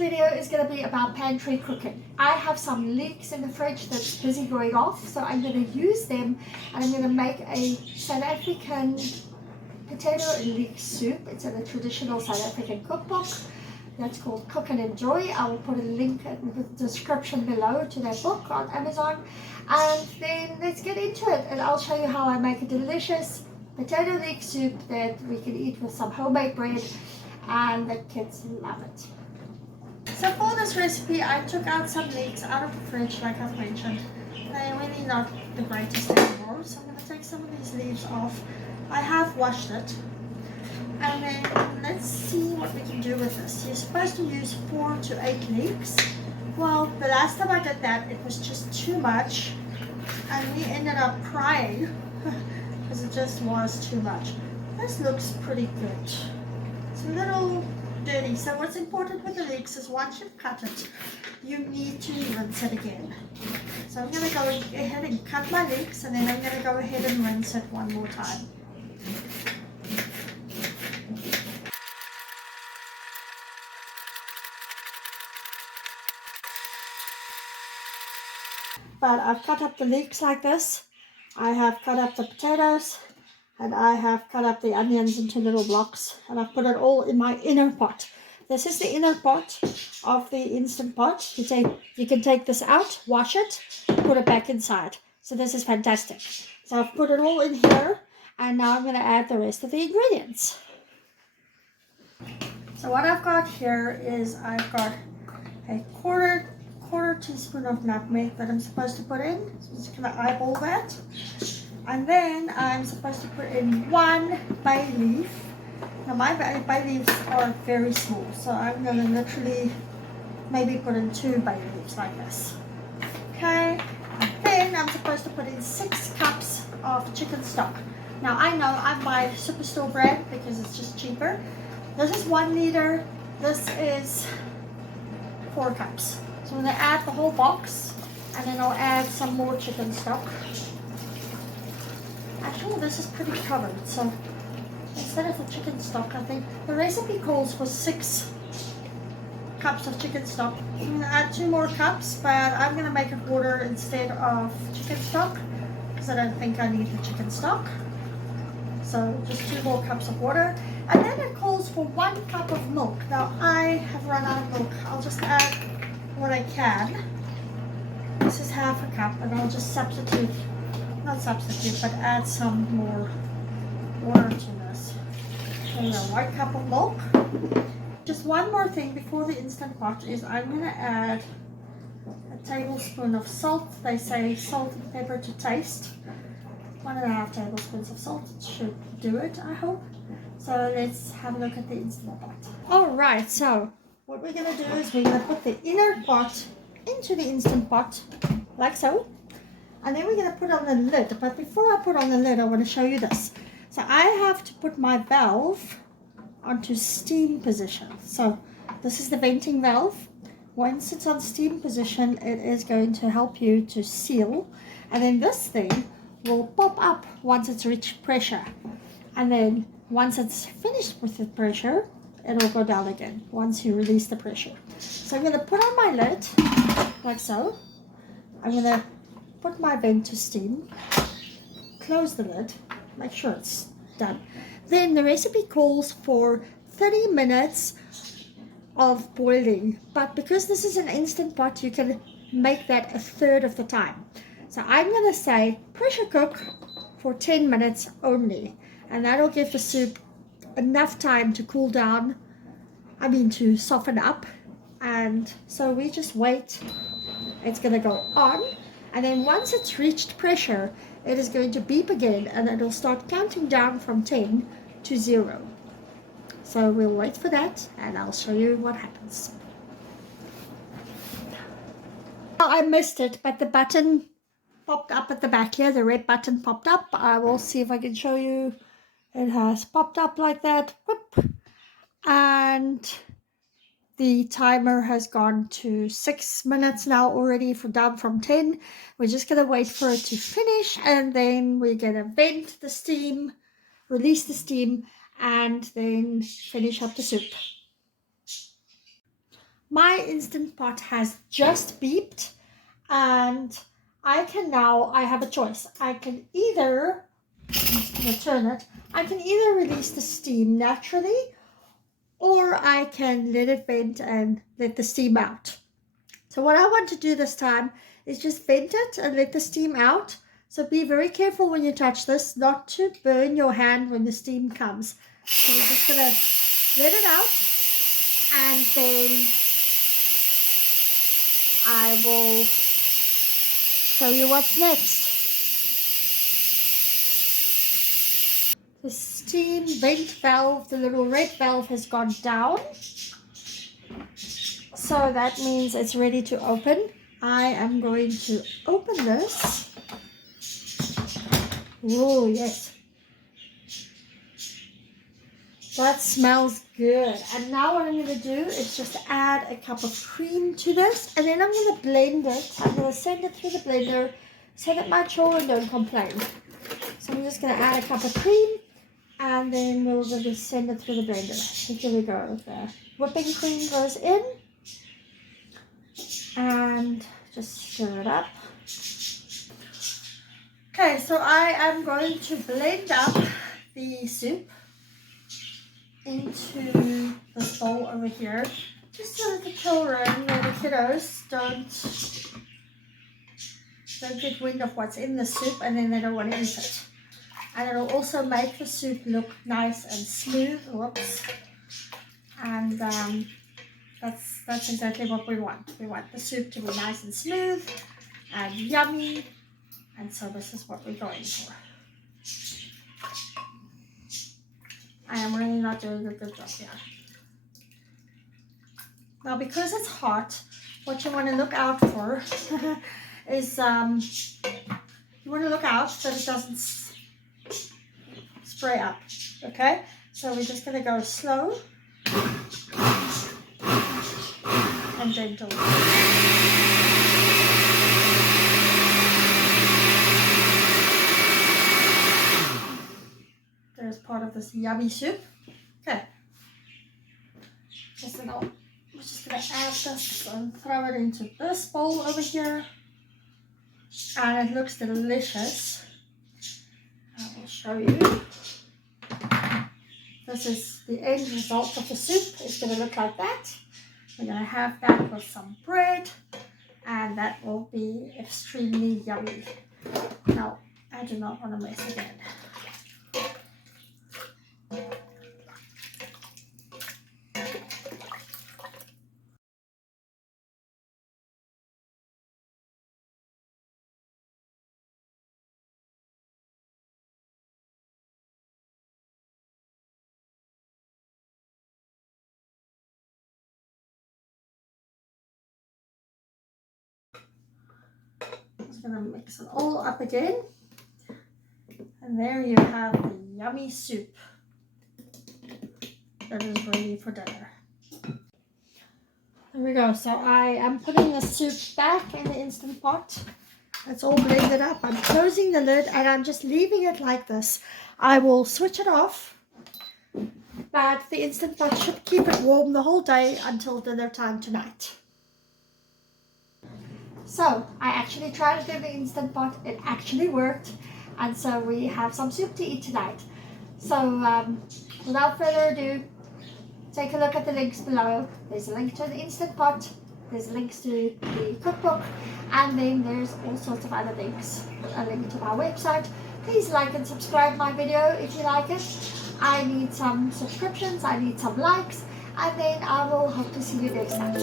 video is going to be about pantry cooking. I have some leeks in the fridge that's busy going off, so I'm going to use them and I'm going to make a South African potato and leek soup. It's in a traditional South African cookbook that's called Cook and Enjoy. I will put a link in the description below to that book on Amazon, and then let's get into it and I'll show you how I make a delicious potato leek soup that we can eat with some homemade bread, and the kids love it. So for this recipe, I took out some leeks out of the fridge, like I've mentioned. They're really not the greatest anymore, so I'm going to take some of these leaves off. I have washed it. And then let's see what we can do with this. You're supposed to use 4 to 8 leeks. Well, the last time I did that, it was just too much. And we ended up crying because it just was too much. This looks pretty good. It's a little dirty. So what's important with the leeks is once you've cut it, you need to rinse it again. So I'm going to go ahead and cut my leeks, and then I'm going to go ahead and rinse it one more time. But I've cut up the leeks like this. I have cut up the potatoes, and I have cut up the onions into little blocks, and I've put it all in my inner pot. This is the inner pot of the Instant Pot. You can take this out, wash it, put it back inside. So this is fantastic. So I've put it all in here, and now I'm going to add the rest of the ingredients. So what I've got here is I've got a quarter teaspoon of nutmeg that I'm supposed to put in. So I'm just going to eyeball that. And then I'm supposed to put in 1 bay leaf. Now my bay leaves are very small, so I'm going to literally maybe put in 2 bay leaves like this. Okay, and then I'm supposed to put in 6 cups of chicken stock. Now I know I buy Superstore brand because it's just cheaper. This is 1 liter, this is 4 cups. So I'm going to add the whole box, and then I'll add some more chicken stock. Actually, this is pretty covered, so instead of the chicken stock, I think the recipe calls for 6 cups of chicken stock. I'm going to add 2 more cups, but I'm going to make it water instead of chicken stock because I don't think I need the chicken stock. So just 2 more cups of water. And then it calls for 1 cup of milk. Now I have run out of milk. I'll just add what I can. This is half a cup, and I'll just not substitute, but add some more water to this. So 1 cup of milk. Just one more thing before the Instant Pot is I'm going to add a tablespoon of salt. They say salt and pepper to taste. 1.5 tablespoons of salt should do it, I hope. So let's have a look at the Instant Pot. Alright, so what we're going to do is we're going to put the inner pot into the Instant Pot, like so. And then we're going to put on the lid. But before I put on the lid, I want to show you this. So I have to put my valve onto steam position. So this is the venting valve. Once it's on steam position, it is going to help you to seal. And then this thing will pop up once it's reached pressure. And then once it's finished with the pressure, it'll go down again once you release the pressure. So I'm going to put on my lid, like so. I'm going to put my vent to steam, close the lid, make sure it's done. Then the recipe calls for 30 minutes of boiling, but because this is an Instant Pot, you can make that 1/3 of the time. So I'm going to say pressure cook for 10 minutes only, and that'll give the soup enough time to cool down, to soften up. And so we just wait. It's going to go on, and then once it's reached pressure, it is going to beep again, and it'll start counting down from 10 to 0. So we'll wait for that, and I'll show you what happens. I missed it, but the button popped up at the back here. The red button popped up. I will see if I can show you. It has popped up like that. Whoop. And the timer has gone to 6 minutes now already, down from 10. We're just going to wait for it to finish, and then we're going to vent the steam, release the steam, and then finish up the soup. my Instant Pot has just beeped, and I have a choice. I can either, I'm just going to turn it, I can either release the steam naturally, or I can let it vent and let the steam out. So what I want to do this time is just vent it and let the steam out. So be very careful when you touch this, not to burn your hand when the steam comes. So we're just going to let it out, and then I will show you what's next. The steam vent valve, the little red valve, has gone down. So that means it's ready to open. I am going to open this. Oh, yes. That smells good. And now what I'm going to do is just add a cup of cream to this. And then I'm going to blend it. I'm going to send it through the blender so that my children don't complain. So I'm just going to add a cup of cream. And then we'll just send it through the blender. So here we go. The whipping cream goes in. And just stir it up. Okay, so I am going to blend up the soup into this bowl over here, just so that the children or the kiddos don't get wind of what's in the soup and then they don't want to eat it. And it'll also make the soup look nice and smooth. Whoops. And that's exactly what we want. We want the soup to be nice and smooth and yummy. And so this is what we're going for. I am really not doing a good job here. Now, because it's hot, what you want to look out for is you want to look out that it doesn't spray up. Okay, so we're just going to go slow and gentle. There's part of this yummy soup. Okay. We're just going to add this and throw it into this bowl over here. And it looks delicious. I will show you. This is the end result of the soup. It's going to look like that. We're going to have that with some bread. And that will be extremely yummy. Now, I do not want to mess again. Just going to mix it all up again. And there you have the yummy soup that is ready for dinner. There we go. So I am putting the soup back in the Instant Pot. It's all blended up. I'm closing the lid and I'm just leaving it like this. I will switch it off, but the Instant Pot should keep it warm the whole day until dinner time tonight. So I actually tried it in the Instant Pot. It actually worked. And so we have some soup to eat tonight. So without further ado, take a look at the links below. There's a link to the Instant Pot. There's links to the cookbook. And then there's all sorts of other links. A link to my website. Please like and subscribe my video if you like it. I need some subscriptions. I need some likes. And then I will hope to see you next time.